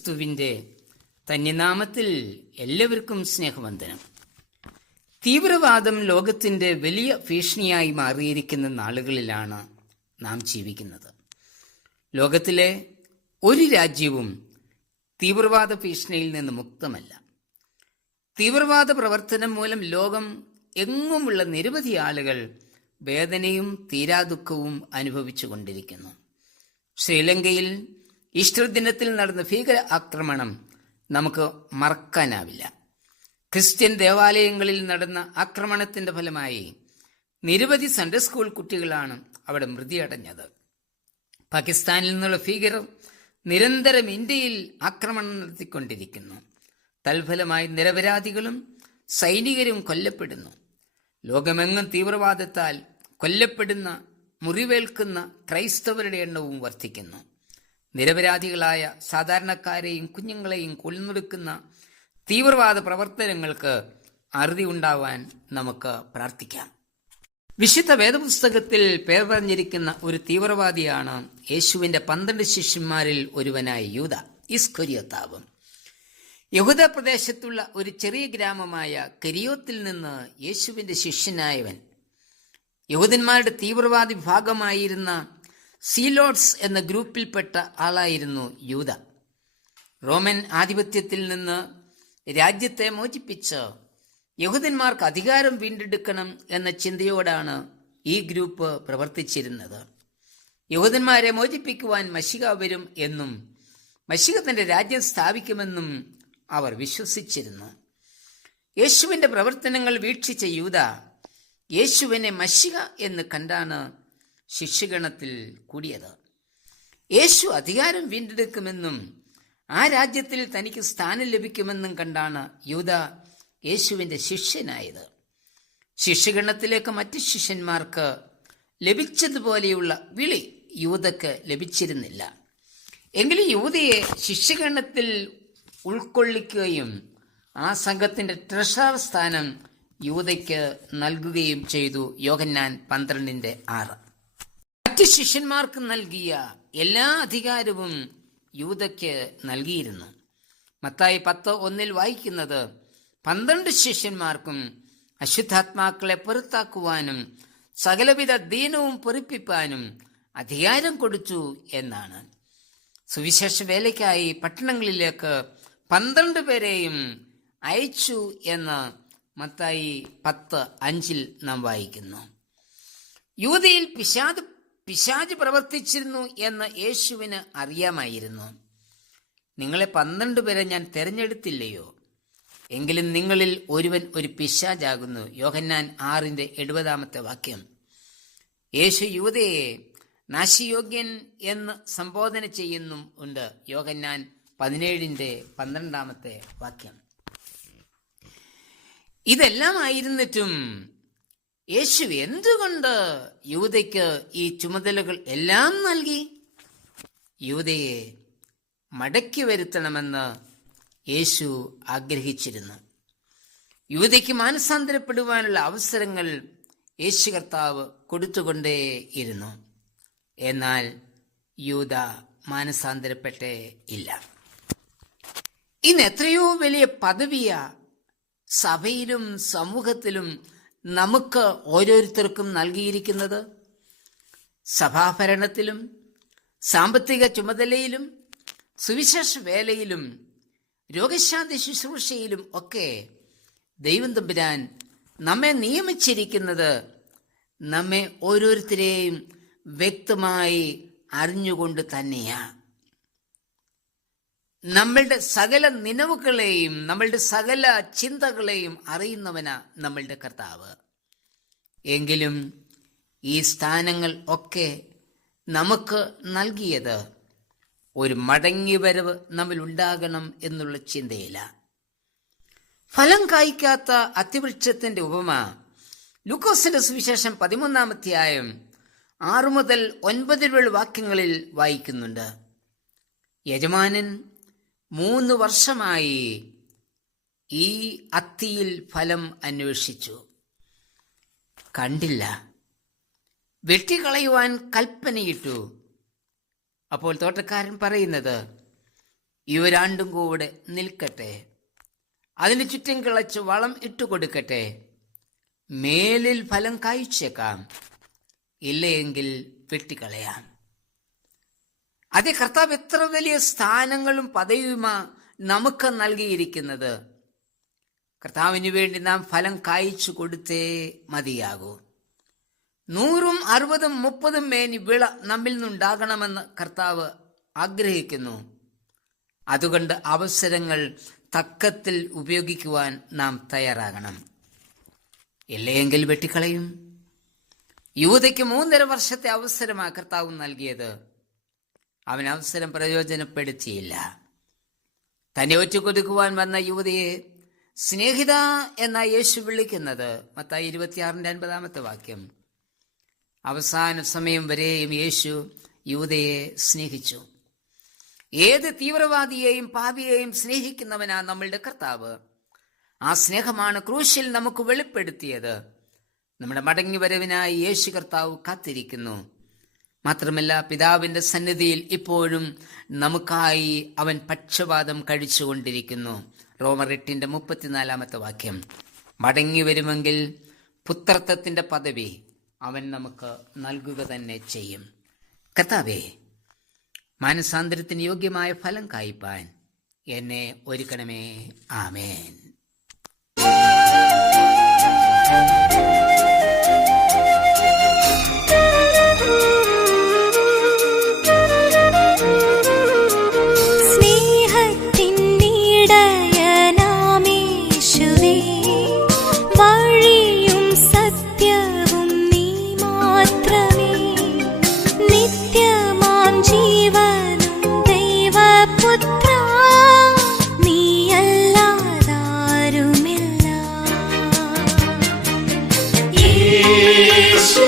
ക്രിസ്തുവിൻ്റെ തന്നിനാമത്തിൽ എല്ലാവർക്കും സ്നേഹവന്ദനം. തീവ്രവാദം ലോകത്തിൻ്റെ വലിയ ഭീഷണിയായി മാറിയിരിക്കുന്ന നാളുകളിലാണ് നാം ജീവിക്കുന്നത്. ലോകത്തിലെ ഒരു രാജ്യവും തീവ്രവാദ ഭീഷണിയിൽ നിന്ന് മുക്തമല്ല. തീവ്രവാദ പ്രവർത്തനം മൂലം ലോകം എങ്ങുമുള്ള നിരവധി ആളുകൾ വേദനയും തീരാദുഃഖവും അനുഭവിച്ചു കൊണ്ടിരിക്കുന്നു. ശ്രീലങ്കയിൽ ഈസ്റ്റർ ദിനത്തിൽ നടന്ന ഭീകര ആക്രമണം നമുക്ക് മറക്കാനാവില്ല. ക്രിസ്ത്യൻ ദേവാലയങ്ങളിൽ നടന്ന ആക്രമണത്തിന്റെ ഫലമായി നിരവധി സൺഡേ സ്കൂൾ കുട്ടികളാണ് അവിടെ മൃതിയടഞ്ഞത്. പാകിസ്ഥാനിൽ നിന്നുള്ള ഭീകരർ നിരന്തരം ഇന്ത്യയിൽ ആക്രമണം നടത്തിക്കൊണ്ടിരിക്കുന്നു. തൽഫലമായി നിരപരാധികളും സൈനികരും കൊല്ലപ്പെടുന്നു. ലോകമെങ്ങും തീവ്രവാദത്താൽ കൊല്ലപ്പെടുന്ന, മുറിവേൽക്കുന്ന ക്രൈസ്തവരുടെ എണ്ണവും വർദ്ധിക്കുന്നു. നിരപരാധികളായ സാധാരണക്കാരെയും കുഞ്ഞുങ്ങളെയും കൊന്നൊടുക്കുന്ന തീവ്രവാദ പ്രവർത്തനങ്ങൾക്ക് അറുതി ഉണ്ടാവാൻ നമുക്ക് പ്രാർത്ഥിക്കാം. വിശുദ്ധ വേദപുസ്തകത്തിൽ പേർ പറഞ്ഞിരിക്കുന്ന ഒരു തീവ്രവാദിയാണ് യേശുവിന്റെ 12 ശിഷ്യന്മാരിൽ ഒരുവനായ യൂദ ഇസ്കരിയോത്താവ്. യഹൂദ പ്രദേശത്തുള്ള ഒരു ചെറിയ ഗ്രാമമായ കെരിയോത്തിൽ നിന്ന് യേശുവിന്റെ ശിഷ്യനായവൻ. യഹൂദന്മാരുടെ തീവ്രവാദി വിഭാഗമായിരുന്ന സീലോട്സ് എന്ന ഗ്രൂപ്പിൽപ്പെട്ട ആളായിരുന്നു യൂദ. റോമൻ ആധിപത്യത്തിൽ നിന്ന് രാജ്യത്തെ മോചിപ്പിച്ച് യഹൂദന്മാർക്ക് അധികാരം വീണ്ടെടുക്കണം എന്ന ചിന്തയോടാണ് ഈ ഗ്രൂപ്പ് പ്രവർത്തിച്ചിരുന്നത്. യഹൂദന്മാരെ മോചിപ്പിക്കുവാൻ മശിഹ വരും എന്നും മശിഹ തന്റെ രാജ്യം സ്ഥാപിക്കുമെന്നും അവർ വിശ്വസിച്ചിരുന്നു. യേശുവിന്റെ പ്രവർത്തനങ്ങൾ വീക്ഷിച്ച യൂദ യേശുവിനെ മശിഹ എന്ന് കണ്ടാണ് ശിഷ്യഗണത്തിൽ കൂടിയത്. യേശു അധികാരം വീണ്ടെടുക്കുമെന്നും ആ രാജ്യത്തിൽ തനിക്ക് സ്ഥാനം ലഭിക്കുമെന്നും കണ്ടാണ് യൂദ യേശുവിന്റെ ശിഷ്യനായത്. ശിഷ്യഗണത്തിലേക്ക് മറ്റ് ശിഷ്യന്മാർക്ക് ലഭിച്ചതുപോലെയുള്ള വിളി യൂദക്ക് ലഭിച്ചിരുന്നില്ല. എങ്കിലും യൂദയെ ശിഷ്യഗണത്തിൽ ഉൾക്കൊള്ളിക്കുകയും ആ സംഘത്തിന്റെ ട്രഷറർ സ്ഥാനം യൂദയ്ക്ക് നൽകുകയും ചെയ്തു. യോഹന്നാൻ 12:6. മറ്റ് ശിഷ്യന്മാർക്ക് നൽകിയ എല്ലാ അധികാരവും യൂദയ്ക്ക് നൽകിയിരുന്നു. മത്തായി 10:1 വായിക്കുന്നത്, 12 ശിഷ്യന്മാർക്കും അശുദ്ധാത്മാക്കളെ പുറത്താക്കുവാനും സകലവിധ ദീനവും പൊറിപ്പിപ്പാനും അധികാരം കൊടുത്തു എന്നാണ്. സുവിശേഷ വേലയ്ക്കായി പട്ടണങ്ങളിലേക്ക് 12 പേരെയും അയച്ചു എന്ന് മത്തായി 10:5 നാം വായിക്കുന്നു. യൂദയിൽ പിശാച് പ്രവർത്തിച്ചിരുന്നു എന്ന് യേശുവിന് അറിയാമായിരുന്നു. നിങ്ങളെ 12 പേരെ ഞാൻ തെരഞ്ഞെടുത്തില്ലയോ? എങ്കിലും നിങ്ങളിൽ ഒരുവൻ ഒരു പിശാചാകുന്നു. യോഹന്നാൻ 6:70 യേശു യൂദയെ നാശയോഗ്യൻ എന്ന് സംബോധന ചെയ്യുന്നും ഉണ്ട്. യോഹന്നാൻ 17:12 ഇതെല്ലാം ആയിരുന്നിട്ടും യേശു എന്തുകൊണ്ട് യൂദയ്ക്ക് ഈ ചുമതലകൾ എല്ലാം നൽകി? യൂദയെ മടക്കി വരുത്തണമെന്ന് യേശു ആഗ്രഹിച്ചിരുന്നു. യൂദയ്ക്ക് മാനസാന്തരപ്പെടുവാനുള്ള അവസരങ്ങൾ യേശു കർത്താവ് കൊടുത്തുകൊണ്ടേയിരുന്നു. എന്നാൽ യൂദ മാനസാന്തരപ്പെട്ടേ ഇല്ല. ഇന്ന് എത്രയോ വലിയ പദവിയ സഭയിലും സമൂഹത്തിലും നമുക്ക് ഓരോരുത്തർക്കും നൽകിയിരിക്കുന്നത്. സഭാഭരണത്തിലും സാമ്പത്തിക ചുമതലയിലും സുവിശേഷ വേലയിലും രോഗശാന്തി ശുശ്രൂഷയിലും ഒക്കെ ദൈവം തമ്പുരാൻ നമ്മെ നിയമിച്ചിരിക്കുന്നത് നമ്മെ ഓരോരുത്തരെയും വ്യക്തമായി അറിഞ്ഞുകൊണ്ട് തന്നെയാ. നമ്മളുടെ സകല നിലവുകളെയും നമ്മളുടെ സകല ചിന്തകളെയും അറിയുന്നവനാ നമ്മളുടെ കർത്താവ്. എങ്കിലും ഈ സ്ഥാനങ്ങൾ ഒക്കെ നമുക്ക് നൽകിയത് ഒരു മടങ്ങിവരവ് നമ്മിൽ ഉണ്ടാകണം എന്നുള്ള ചിന്തയില്ല. ഫലം കായ്ക്കാത്ത അത്തിവൃക്ഷത്തിന്റെ ഉപമ ലൂക്കോസിന്റെ സുവിശേഷം 13 6 മുതൽ 9 വായിക്കുന്നുണ്ട്. യജമാനൻ 3 വർഷമായി ഈ അത്തിയിൽ ഫലം അന്വേഷിച്ചു, കണ്ടില്ല. വെട്ടിക്കളയുവാൻ കൽപ്പനയിട്ടു. അപ്പോൾ തോട്ടക്കാരൻ പറയുന്നത്, ഇവ രണ്ടും കൂടെ നിൽക്കട്ടെ. അതിന് ചുറ്റും കിളച്ച് വളം ഇട്ടുകൊടുക്കട്ടെ. മേലിൽ ഫലം കായ്ച്ചേക്കാം, ഇല്ലയെങ്കിൽ വെട്ടിക്കളയാം. അതേ, കർത്താവ് എത്ര വലിയ സ്ഥാനങ്ങളും പദവിയുമാ നമുക്ക് നൽകിയിരിക്കുന്നത്. കർത്താവിന് വേണ്ടി നാം ഫലം കായ്ച്ചു കൊടുത്തേ മതിയാകൂ. 100, 60, 30 മേനി വിള നമ്മിൽ നിന്നുണ്ടാകണമെന്ന് കർത്താവ് ആഗ്രഹിക്കുന്നു. അതുകൊണ്ട് അവസരങ്ങൾ തക്കത്തിൽ ഉപയോഗിക്കുവാൻ നാം തയ്യാറാകണം. ഇല്ലയെങ്കിൽ വെട്ടിക്കളയും. യൂദയ്ക്ക് 3.5 വർഷത്തെ അവസരമാണ് കർത്താവ് നൽകിയത്. അവൻ അവസരം പ്രയോജനപ്പെടുത്തിയില്ല. തന്നെ ഒറ്റുകൊടുക്കുവാൻ വന്ന യൂദയെ സ്നേഹിത എന്ന യേശു വിളിക്കുന്നത് മത്തായി 26:50 വാക്യം. അവസാന സമയം വരെയും യേശു യൂദയെ സ്നേഹിച്ചു. ഏത് തീവ്രവാദിയെയും പാപിയെയും സ്നേഹിക്കുന്നവനാ നമ്മളുടെ കർത്താവ്. ആ സ്നേഹമാണ് ക്രൂശിൽ നമുക്ക് വെളിപ്പെടുത്തിയത്. നമ്മുടെ മടങ്ങി വരവിനായി യേശു കർത്താവ് കാത്തിരിക്കുന്നു. മാത്രമല്ല, പിതാവിന്റെ സന്നിധിയിൽ ഇപ്പോഴും നമുക്കായി അവൻ പക്ഷപാതം കഴിച്ചുകൊണ്ടിരിക്കുന്നു. റോമർ 8:34 വാക്യം. മടങ്ങി വരുമെങ്കിൽ പുത്രത്വത്തിന്റെ പദവി അവൻ നമുക്ക് നൽകുക തന്നെ ചെയ്യും. കർത്താവേ, മാനസാന്തരത്തിന് യോഗ്യമായ ഫലം കായ്പാൻ എന്നെ ഒരുക്കണമേ. ആമേൻ. യേശു